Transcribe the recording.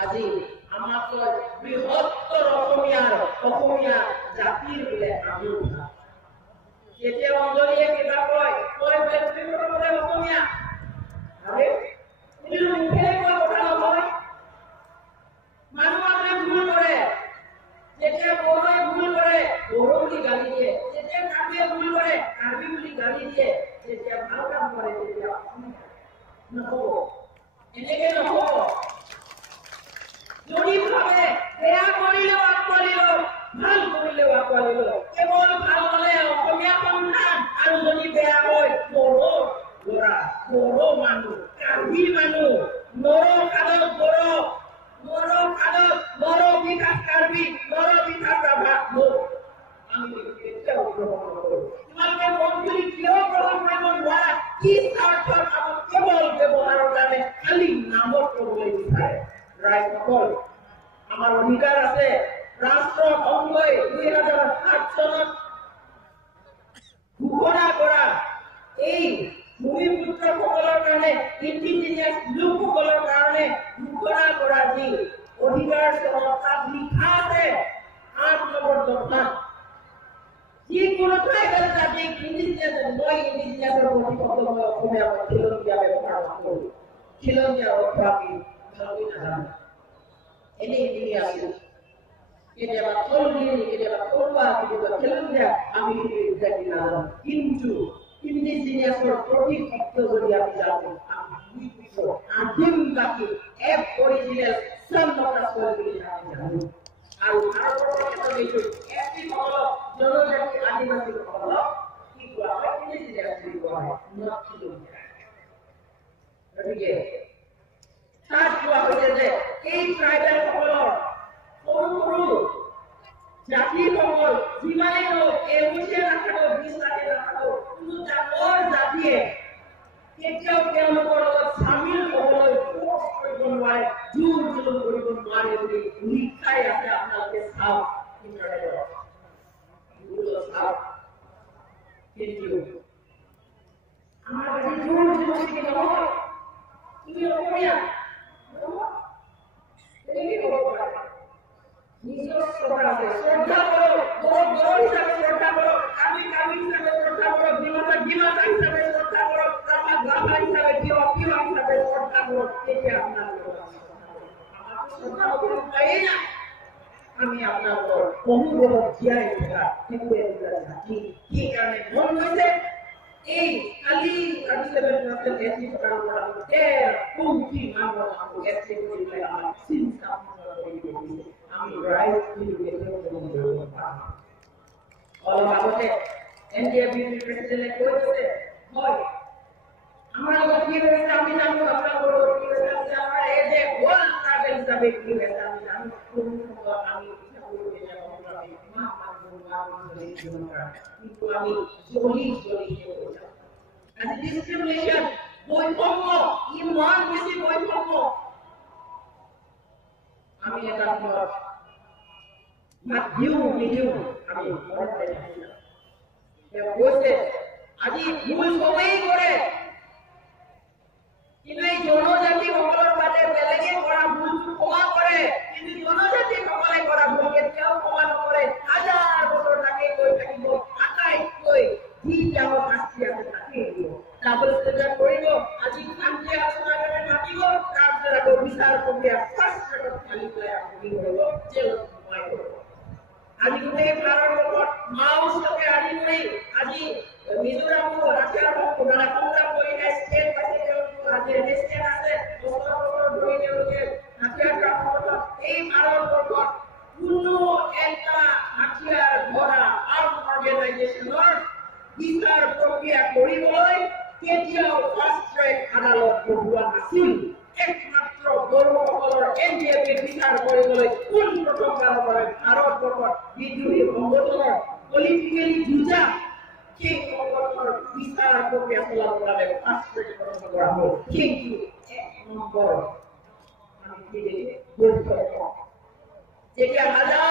আজি আমাতকৈ বৃহত্তৰ অসমীয়া জাতিৰ বোলে আবিৰ্ভাৱ। যেতিয়া অঞ্জলীয়ে কিবা কয় ব্যক্তিগতভাৱে অসমীয়া, আৰে কিন্তু মুখেৰে কোৱা কথা নহয়। মানুহে ভুল কৰে, যেতিয়া বড়োৱে ভুল কৰে বড়ো বুলি গালি দিয়ে, যেতিয়া কাৰ্বিয়ে ভুল কৰে কাৰ্বি বুলি গালি দিয়ে, যেতিয়া ভাল কাম কৰে তেতিয়া নহব, এনেকে নহব। যদি ভাবে বেয়া কৰিলেও আঁকোৱালি লওক, ভাল কৰিলেও আঁকোৱালি লওক। কেৱল ভাল হলে অসমীয়া সন্তান, আৰু যদি বেয়া হয় বড়ো ল'ৰা, বড়ো মানুহ, কাৰ্বি মানুহ, বড়ো খাদত বড়ো বিকাশ কাৰ্বি, বড়ো বিকাশ ৰাভা, আমি কেতিয়াও গ্ৰহণ নকৰোঁ। তোমালোকে মন্ত্ৰী কিয় গ্ৰহণ কৰিব নোৱাৰা? কি স্বাৰ্থৰ কামত কেৱল ব্যৱহাৰৰ কাৰণে খালি নামত ক'বলৈ বিচাৰে? ৰাইজসকল, আমাৰ অধিকাৰ আছে। ৰাষ্ট্ৰসংঘই 2007 চনত ঘোষণা কৰা এই ভূমিপুত্ৰসকলৰ কাৰণে, ইণ্ডিজিনিয়াছ লোকসকলৰ কাৰণে ঘোষণা কৰা যি অধিকাৰ চনত তাত লিখা আছে 8 নম্বৰ দফাত, যিকোনো ট্ৰাইবেল জাতিক ইণ্ডিজিনিয়াছৰ প্ৰতি শব্দ মই অসমীয়া খিলঞ্জীয়া ব্যৱহাৰ নকৰোঁ। খিলঞ্জীয়া অৰ্থ আমি ভালকৈ নাজানো, এনেই আছো। কেতিয়াবা থলুৱা, কেতিয়াবা খিলঞ্জীয়া, আমি বুজাই নাজানো। কিন্তু ইণ্ডিজিনিয়াছৰ প্ৰতি শব্দ যদি আমি জানো, আমি আদিমবাসী এক original son of the soil বুলি আমি জানো। আৰু ভাৰতবৰ্ষৰ ক্ষেত্ৰত এইটো এছটিসকলক, জনজাতি আদিবাসীসকলক কি কোৱা হয়? ইণ্ডিজিনিয়াছ বুলি কোৱা হয়, নট খিলঞ্জীয়া। গতিকে তাত কোৱা হৈছে যে এই ট্ৰাইবেলসকলৰ সৰু জাতিসকল যিমানেই হওক, 21 নাথাকক, 20 লাখে নাথাকক, কোনো ডাঙৰ জাতিয়ে কেতিয়াও তেওঁলোকৰ লগত চামিল হ'বলৈ ফৰ্চ কৰিব নোৱাৰে, জোৰ জুলুম কৰিব নোৱাৰে বুলি লিখাই আছে। আপোনালোকে চাওক ইণ্টাৰনেটত, গুগলত চাওক। কিন্তু আমাৰ আজি জোৰ জুলুম নহয়, তুমি অসমীয়া নিজৰ শ্ৰদ্ধা আছে, শ্ৰদ্ধা কৰক, বড়ো হিচাপে শ্ৰদ্ধা কৰক, কাৰ্বি হিচাপে শ্ৰদ্ধা কৰক, ডিমাচা হিচাপে শ্ৰদ্ধা কৰক, ৰাভা হিচাপে তিৱা হিচাপে শ্ৰদ্ধা কৰক। তেতিয়া আপোনালোকৰ শ্ৰদ্ধা কৰিব পাৰি না। আমি আপোনালোকৰ অনুভৱত জীয়াই থকা জাতি। সেইকাৰণে মন গৈছে এই কালি 37% টকাৰ পৰা 13 মানুহৰ এছটি কৰি পেলাই আমাৰ চিন্তা আমি ৰাইজ অলপ আগতে এনডিএফবি প্ৰেচিডেণ্টে কৈ গৈছে, হয় আমাৰ লগত কি হৈছে আমি জানো, আপোনালোকৰ লগত কি হৈছে আমি জানো, এই যে হ'ল ট্ৰাইবেল হিচাপে কি হৈছে আমি জানো। আমি কিন্তু আমি জ্বলি আজি ডিসক্রিমিনেশন, বৈষম্য, ইমান বেছি বৈষম্য। আমি এটা মাত দিওঁ নিদিওঁ আমি কৈছে আজি ভুল সবেই কৰে, কিন্তু এই জনজাতিসকলৰ বাদে বেলেগে কৰা ভুলটো ক্ষমা কৰে, কিন্তু জনজাতিসকলে কৰা ভুল কেতিয়াও ক্ষমা নকৰে। হাজাৰ বছৰ তাকে কৈ থাকিব, আটাইতকৈ যি ডাঙৰ শাস্তি আছে তাকেই দিব। ডাবল ষ্টেণ্ডাৰ্ড কৰিব, আজি শান্তি আলোচনা কৰি মাতিব, তাৰপিছত আকৌ বিচাৰ প্ৰক্ৰিয়া ফাৰ্ষ্ট ৰেকৰ্ড খালি পেলাই আপুনি কৰিব, জেলত সোমাই কৰিব। আজি গোটেই ভাৰতবৰ্ষত মাওবাদীকে আদি কৰি আজি মিজোৰামো ৰাছিয়াৰ সংগ্ৰাম কৰি ষ্টেট পাইছে, তেওঁলোকৰ আজি ৰেজিষ্ট্ৰেট আছে, বছৰ ধৰি তেওঁলোকে হাতিয়াৰ কামত এই ভাৰতবৰ্ষত কোনো এটা হাতিয়াৰ ধৰা আৰ্ম অৰ্গেনাইজেশ্যনৰ বিচাৰ প্ৰক্ৰিয়া কৰিবলৈ কেতিয়াও ফাৰ্ষ্ট ট্ৰেক আদালত বহোৱা নাছিল। একমাত্ৰ বড়োসকলৰ এনডিএফবিৰ বিচাৰ কৰিবলৈ পোনপ্ৰথমবাৰৰ বাবে ভাৰতবৰ্ষত বিদ্ৰোহী সংগঠনৰ পলিটিকেলি যুঁজা সেই সংগঠনৰ বিচাৰ প্ৰক্ৰিয়া চলাবৰ বাবে ফাৰ্ষ্ট ট্ৰেক গঠন কৰা হ'ল। কিন্তু 1 নম্বৰ আমি যেতিয়া হাজাৰ